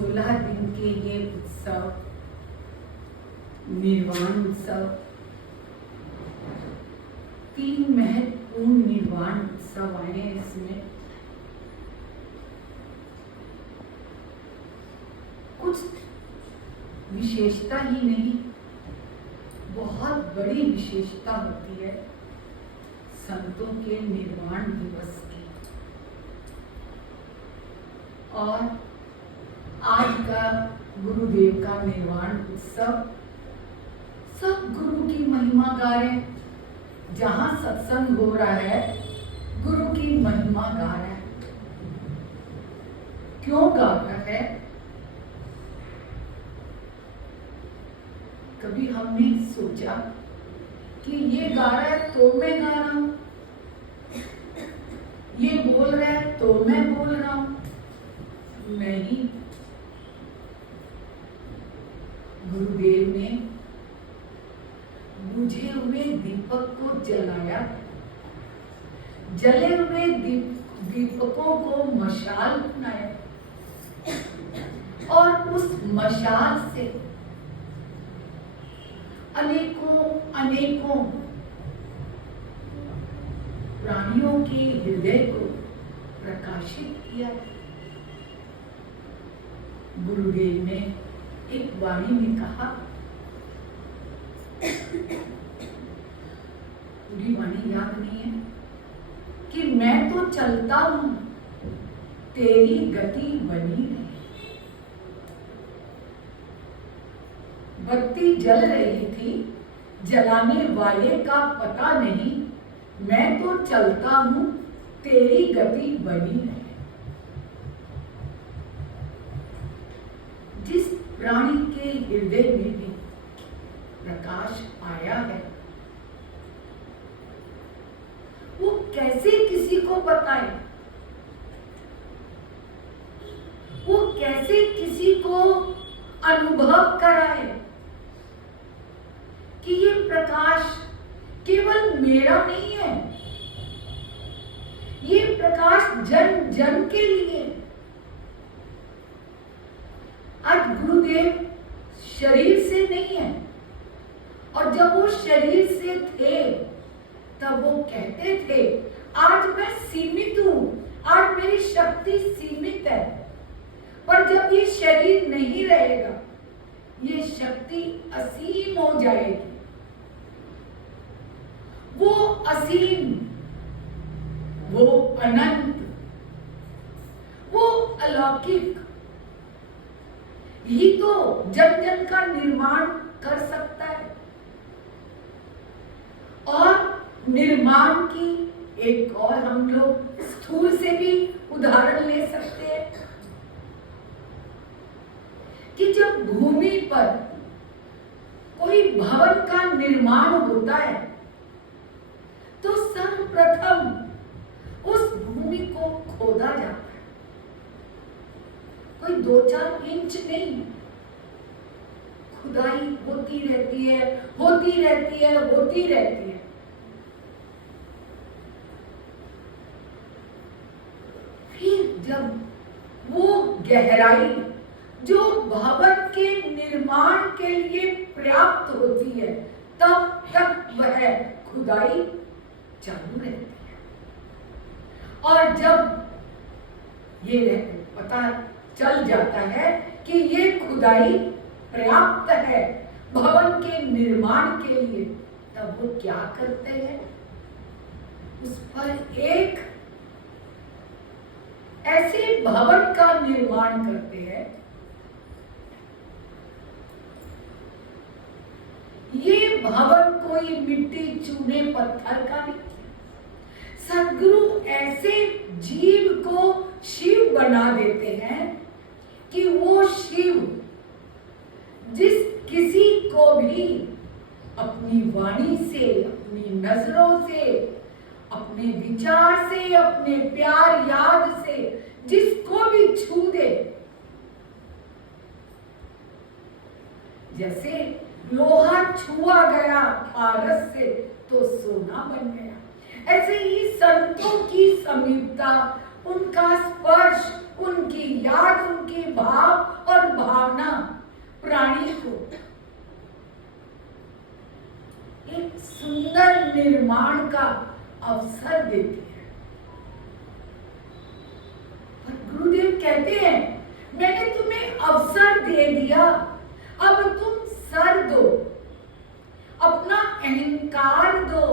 16 दिन के ये उत्सव, निर्वाण उत्सव, 3 महत्वपूर्ण निर्वाण उत्सव आए हैं। इसमें कुछ विशेषता ही नहीं, बहुत बड़ी विशेषता होती है संतों के निर्वाण दिवस की। और आज का गुरुदेव का निर्वाण उत्सव, सब गुरु की महिमा गा रहे हैं। जहां सत्संग हो रहा है, गुरु की महिमा गा रहा है। क्यों गा रहा है? कभी हमने सोचा कि ये गा रहा है तो मैं गा रहा हूं, ये बोल रहा है तो मैं बोल रहा हूं? नहीं, गुरुदेव ने बुझे हुए दीपक को जलाया, जले हुए दीपकों को मशाल बनाया और उस मशाल से अनेकों अनेकों प्राणियों के हृदय को प्रकाशित किया। गुरुदेव ने एक वाणी में कहा, पूरी वाणी याद नहीं है, कि मैं तो चलता हूं, तेरी गति बनी रहे। बत्ती जल रही थी, जलाने वाले का पता नहीं, मैं तो चलता हूं, तेरी गति बनी रहे। जिस प्राणी के हृदय में भी प्रकाश आया है, वो कैसे किसी को बताए, वो कैसे किसी को अनुभव कराए कि ये प्रकाश केवल मेरा नहीं है, ये प्रकाश जन जन के लिए। आज गुरुदेव शरीर से नहीं है, और जब वो शरीर से थे तब वो कहते थे, आज मैं सीमित हूं, आज मेरी शक्ति सीमित है। पर जब ये शरीर नहीं रहेगा, ये शक्ति असीम हो जाएगी। वो असीम, वो अनंत, वो अलौकिक ही तो जन जन का निर्माण कर सकता है। और निर्माण की एक और हम लोग स्थूल से भी उदाहरण ले सकते हैं कि जब भूमि पर कोई भवन का निर्माण होता है तो सर्वप्रथम उस भूमि को खोदा जाता है। कोई 2-4 इंच नहीं, खुदाई होती रहती है, होती रहती है, होती रहती है। फिर जब वो गहराई जो भवन के निर्माण के लिए पर्याप्त होती है, तब तक वह खुदाई चालू रहती है। और जब ये पता चल जाता है कि ये खुदाई पर्याप्त है भवन के निर्माण के लिए, तब वो क्या करते हैं? उस पर एक ऐसे भवन का निर्माण करते हैं, ये भवन कोई मिट्टी चूने पत्थर का नहीं। सद्गुरु ऐसे जीव को शिव बना देते हैं कि वो शिव जिस किसी को भी अपनी वाणी से, अपनी नजरों से, अपने विचार से, अपने प्यार याद से जिसको भी छू दे, जैसे लोहा छुआ गया पारस से तो सोना बन गया, ऐसे ही संतों की समीपता, उनका स्पर्श, उनकी उनकी याद, उनके भाव और भावना प्राणी को एक सुंदर निर्माण का अवसर देती है। पर गुरुदेव कहते हैं, मैंने तुम्हें अवसर दे दिया, अब तुम सर दो, अपना अहंकार दो।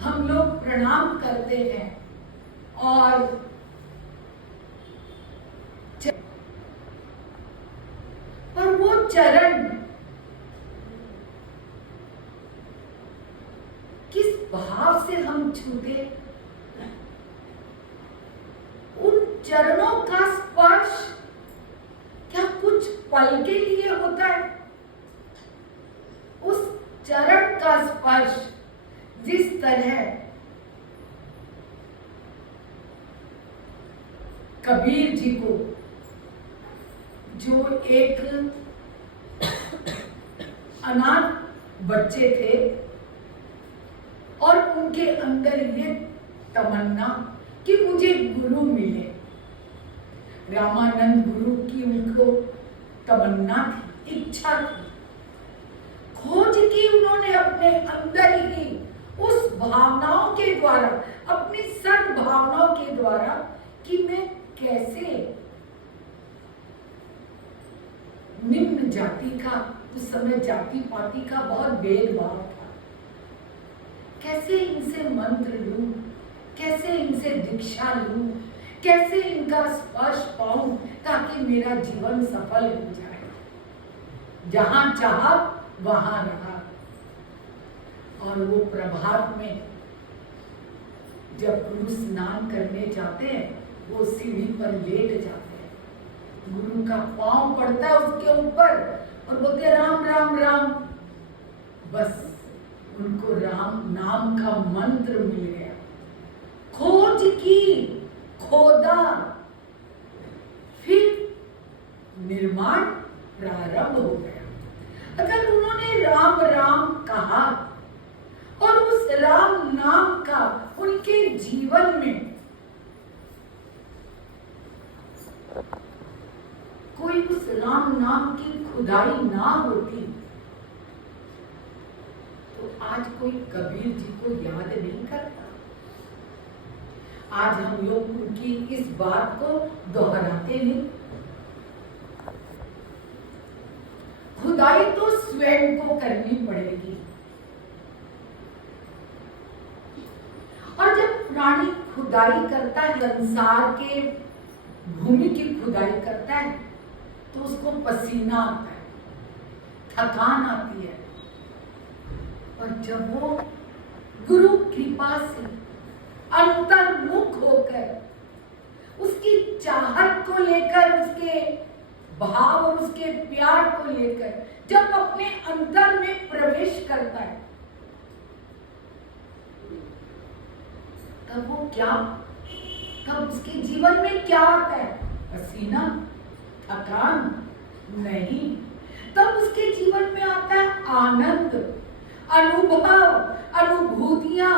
हम लोग प्रणाम करते हैं और पर वो चरण किस भाव से हम छूते, उन चरणों का स्पर्श क्या कुछ पल के लिए होता है? उस चरण का स्पर्श जिस तरह कबीर जी को, जो एक अनाथ बच्चे थे और उनके अंदर ये तमन्ना कि मुझे गुरु मिले, रामानंद गुरु की उनको तमन्ना थी, इच्छा थी, खोज की उन्होंने अपने अंदर ही उस भावनाओं के द्वारा, अपनी सद्भावनाओं के द्वारा कि मैं कैसे निम्न जाति का, उस समय जाति पाति का बहुत भेदभाव था, कैसे इनसे मंत्र लूं, कैसे इनसे दीक्षा लूं, कैसे इनका स्पर्श पाऊं ताकि मेरा जीवन सफल हो जाए। जहां चाहा वहां रहा। और वो प्रभात में जब गुरु स्नान करने जाते हैं, वो सीढ़ी पर लेट जाते हैं, गुरु का पांव पड़ता है उसके ऊपर और बोलते राम राम राम। बस उनको राम नाम का मंत्र मिल गया। खोज की, खोदा, फिर निर्माण प्रारंभ हो गया। अगर उन्होंने राम राम कहा और उस राम नाम का उनके जीवन में कोई उस राम नाम की खुदाई ना होती तो आज कोई कबीर जी को याद नहीं करता। आज हम लोग उनकी इस बात को दोहराते नहीं। खुदाई तो स्वयं को करनी पड़ेगी। और जब प्राणी खुदाई करता है, संसार के भूमि की खुदाई करता है, तो उसको पसीना आता है, थकान आती है। और जब वो गुरु कृपा से अंतर्मुख होकर उसकी चाहत को लेकर, उसके भाव और उसके प्यार को लेकर जब अपने अंतर में प्रवेश करता है, तब वो क्या, तब उसके जीवन में क्या आता है? पसीना, थकान नहीं, तब उसके जीवन में आता है आनंद, अनुभव, अनुभूतियां।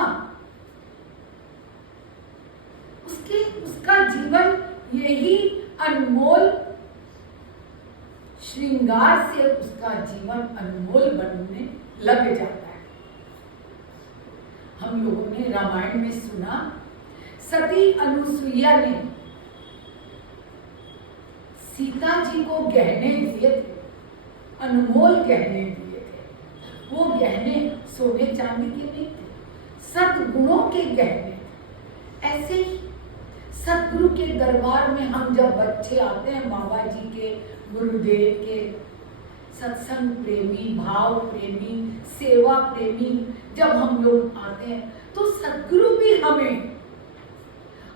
उसका जीवन यही अनमोल श्रृंगार से उसका जीवन अनमोल बनने लग जाता है। हम लोगों ने रामायण में सुना, सती अनुसुईया ने सीता जी को गहने दिए थे, अनमोल गहने दिए थे। वो गहने सोने चांदी के नहीं थे, सद्गुणों के गहने थे। ऐसे ही सतगुरु के दरबार में हम जब बच्चे आते हैं, बाबा जी के, गुरुदेव के, सत्संग प्रेमी, भाव प्रेमी, सेवा प्रेमी जब हम लोग आते हैं, तो सतगुरु भी हमें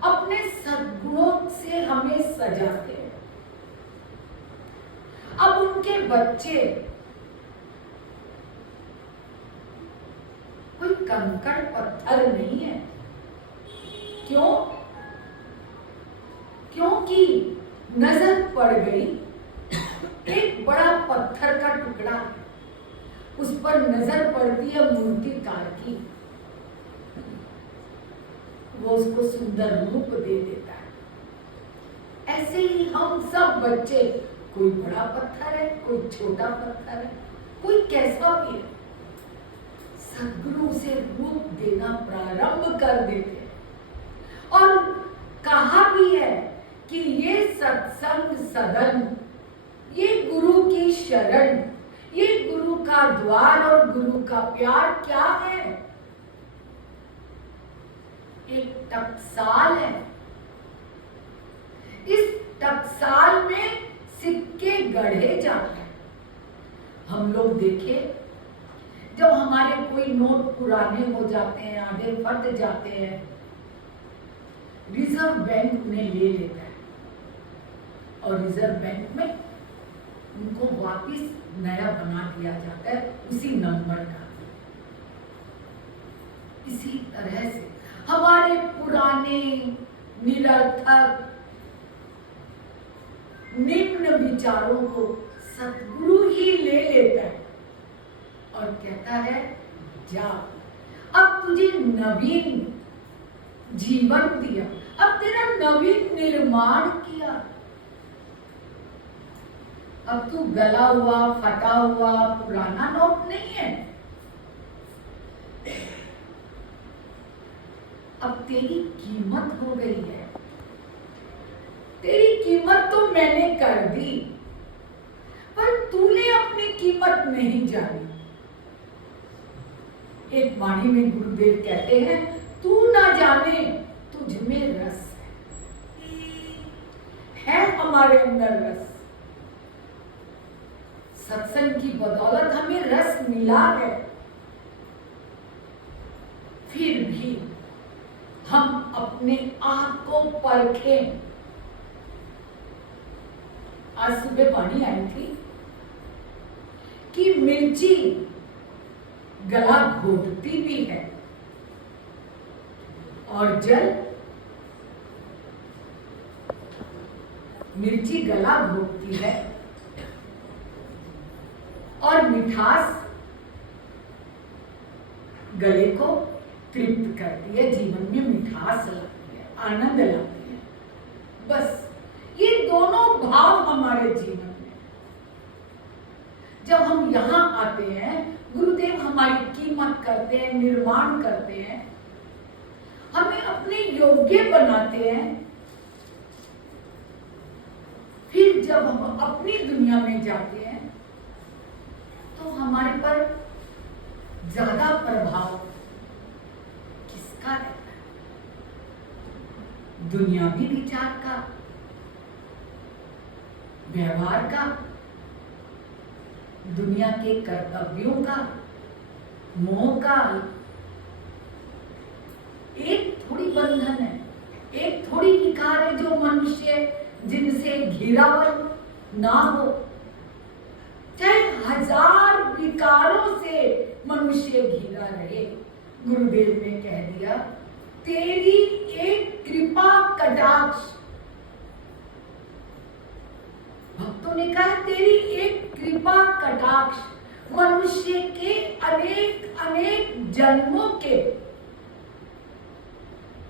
अपने सद्गुणों से हमें सजाते हैं। अब उनके बच्चे कोई कंकड़ पत्थर नहीं है। क्यों? क्योंकि नजर पड़ गई एक बड़ा पत्थर का टुकड़ा, उस पर नजर पड़ती है मूर्तिकार की, वो उसको सुंदर रूप दे देता है। ऐसे ही हम सब बच्चे, कोई बड़ा पत्थर है, कोई छोटा पत्थर है, कोई कैसा भी है, सद्गुरु से रूप देना प्रारंभ कर देते हैं। और कहा भी है कि ये सत्संग सदन, ये गुरु की शरण, ये गुरु का द्वार और गुरु का प्यार क्या है? एक टकसाल है। इस टकसाल में सिक्के गढ़े जाते हैं। हम लोग देखें, जब हमारे कोई नोट पुराने हो जाते हैं, आधे फट जाते हैं, रिजर्व बैंक उन्हें ले लेता है और रिजर्व बैंक में उनको वापस नया बना दिया जाता है उसी नंबर का। इसी तरह से हमारे पुराने निरर्थक निम्न विचारों को सद्गुरु ही ले लेता है और कहता है, जा, अब तुझे नवीन जीवन दिया, अब तेरा नवीन निर्माण किया, अब तू गला हुआ, फटा हुआ, पुराना नोट नहीं है, अब तेरी कीमत हो गई है। तेरी कीमत तो मैंने कर दी, पर तूने अपनी कीमत नहीं जानी। एक वाणी में गुरुदेव कहते हैं, तू ना जाने तुझ में रस है हमारे अंदर रस। सत्संग की बदौलत हमें रस मिला है, फिर भी हम अपने आप को परखें। आज सुबह वाणी आई थी कि मिर्ची गला घोटती भी है और जल, मिर्ची गला घोटती है और मिठास गले को तृप्त करती है, जीवन में मिठास लाती है, आनंद लाती है। बस ये दोनों भाव हमारे जीवन में। जब हम यहाँ आते हैं, गुरुदेव हमारी कीमत करते हैं, निर्माण करते हैं, हमें अपने योग्य बनाते हैं। फिर जब हम अपनी दुनिया में जाते हैं तो हमारे पर ज्यादा प्रभाव किसका रहता है? दुनियावी विचार का, व्यवहार का, दुनिया के कर्तव्यों का, मोह का। एक थोड़ी बंधन है, एक थोड़ी विकार है जो मनुष्य जिनसे घिरावन ना हो। चाहे 1000 विकारों से मनुष्य घिरा रहे, गुरुदेव ने कह दिया, तेरी एक कृपा कटाक्ष, भक्तों ने कहा, तेरी एक कृपा कटाक्ष मनुष्य के अनेक अनेक जन्मों के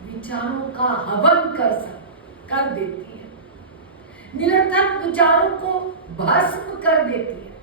विचारों का हवन कर देती है, निरर्थक विचारों को भस्म कर देती है।